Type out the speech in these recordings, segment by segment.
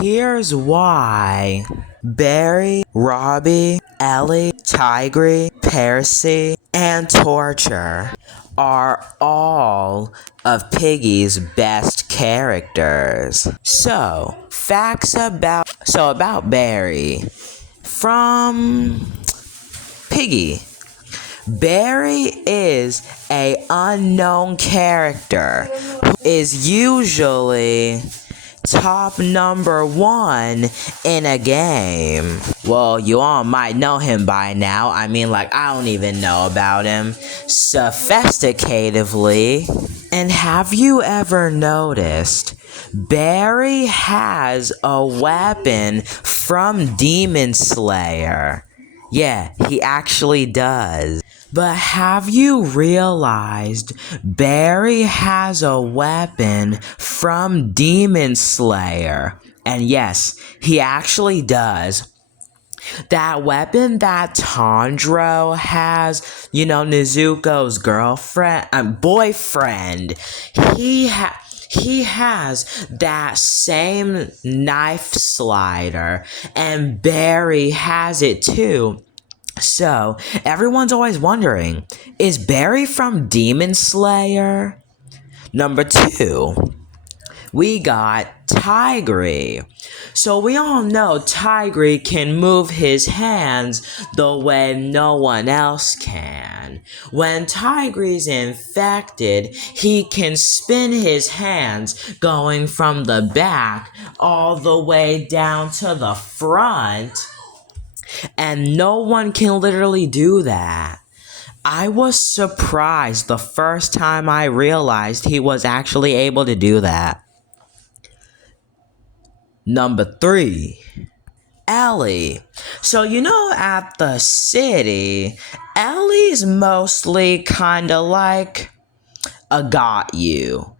Here's why Barry, Robbie, Ellie, Tigray, Percy, and Torture are all of Piggy's best characters. About Barry from Piggy. Barry is a unknown character who is usually top number 1 in a game. Well, you all might know him by now. I don't even know about him sophisticatively. And have you ever noticed Barry has a weapon from Demon Slayer? Yeah, he actually does. But have you realized Barry has a weapon from Demon Slayer? And yes, he actually does. That weapon that Tandro has, Nezuko's boyfriend, he has that same knife slider, and Barry has it too. So, everyone's always wondering, is Barry from Demon Slayer? Number 2, we got Tigray. So we all know Tigray can move his hands the way no one else can. When Tigray's infected, he can spin his hands going from the back all the way down to the front. And no one can literally do that. I was surprised the first time I realized he was actually able to do that. Number 3, Ellie. So at the city, Ellie's mostly kinda like a got you.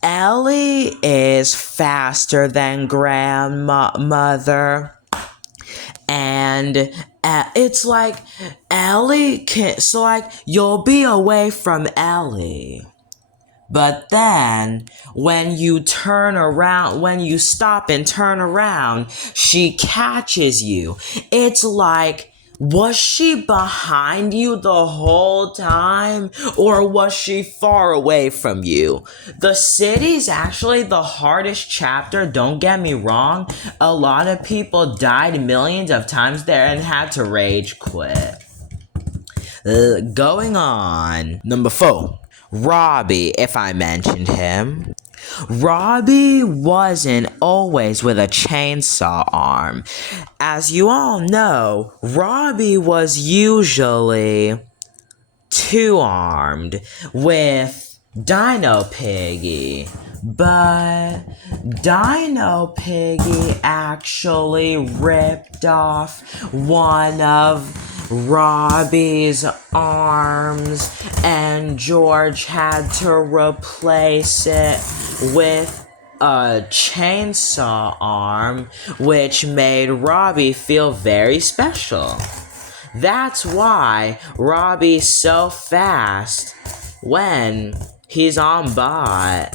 Ellie is faster than grandmother. And it's like Ellie can, so like you'll be away from Ellie. But then when you stop and turn around, she catches you. It's like, was she behind you the whole time, or was she far away from you? The city's actually the hardest chapter, don't get me wrong. A lot of people died millions of times there and had to rage quit. Going on. Number 4, Robbie, if I mentioned him. Robbie wasn't always with a chainsaw arm. As you all know, Robbie was usually 2-armed with Dino Piggy. But Dino Piggy actually ripped off one of Robbie's arms, and George had to replace it with a chainsaw arm, which made Robbie feel very special. That's why Robbie's so fast when he's on bot.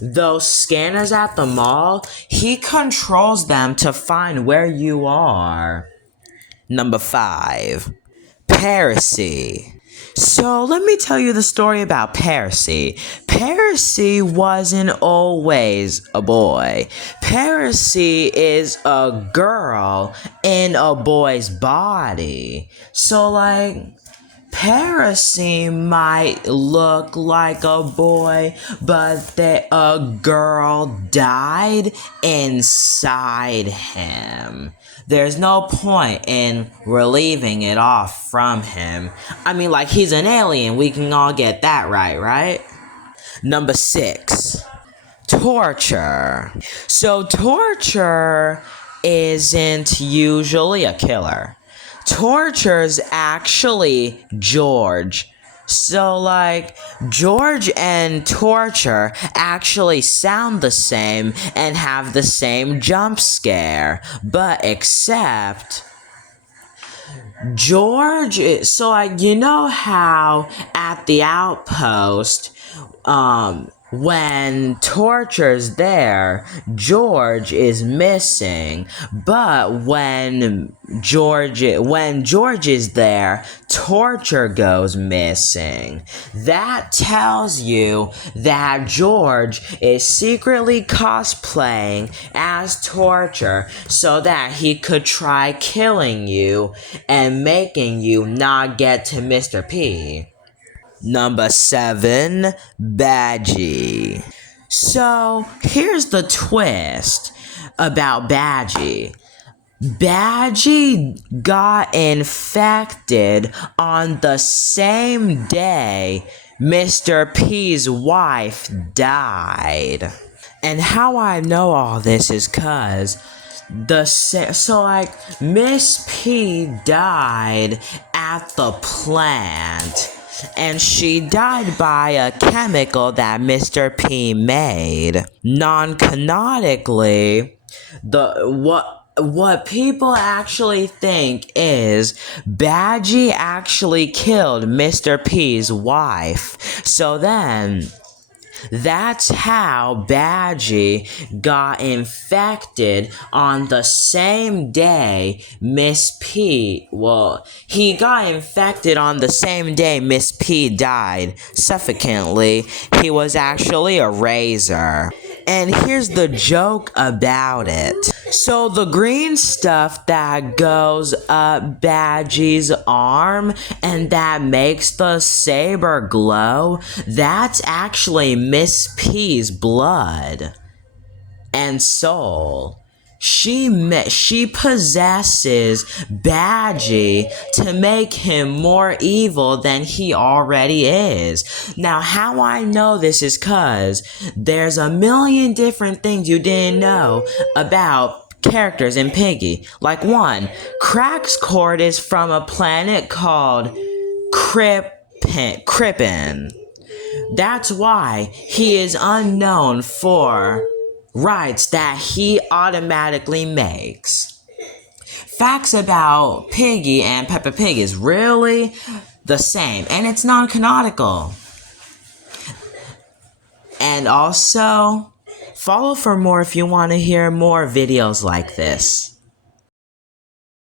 Those scanners at the mall, he controls them to find where you are. Number 5, Percy. So let me tell you the story about Percy. Percy wasn't always a boy. Percy is a girl in a boy's body. So Percy might look like a boy, but a girl died inside him. There's no point in relieving it off from him. He's an alien. We can all get that right? Number 6, Torture. So Torture isn't usually a killer. Torture's actually George. So George and Torture actually sound the same and have the same jump scare, but except George, so how at the outpost, when Torture's there, George is missing. But when George is there, Torture goes missing. That tells you that George is secretly cosplaying as Torture so that he could try killing you and making you not get to Mr. P. Number 7, Badgie. So, here's the twist about Badgie. Badgie got infected on the same day Mr. P's wife died. And how I know all this is cause Miss P died at the plant. And she died by a chemical that Mr. P made. Non-canonically, what people actually think is Badgie actually killed Mr. P's wife. So then, that's how Badgie got infected on the same day he got infected on the same day Miss P died. Sufficiently, he was actually a razor. And here's the joke about it. So the green stuff that goes up Badgie's arm and that makes the saber glow, that's actually Miss P's blood and soul. She possesses Badgie to make him more evil than he already is. Now, how I know this is cause there's a million different things you didn't know about characters in Piggy. Like 1, Crack's Court is from a planet called Crippen. That's why he is unknown for rights that he automatically makes. Facts about Piggy and Peppa Pig is really the same, and it's non-canonical. And also, follow for more if you want to hear more videos like this.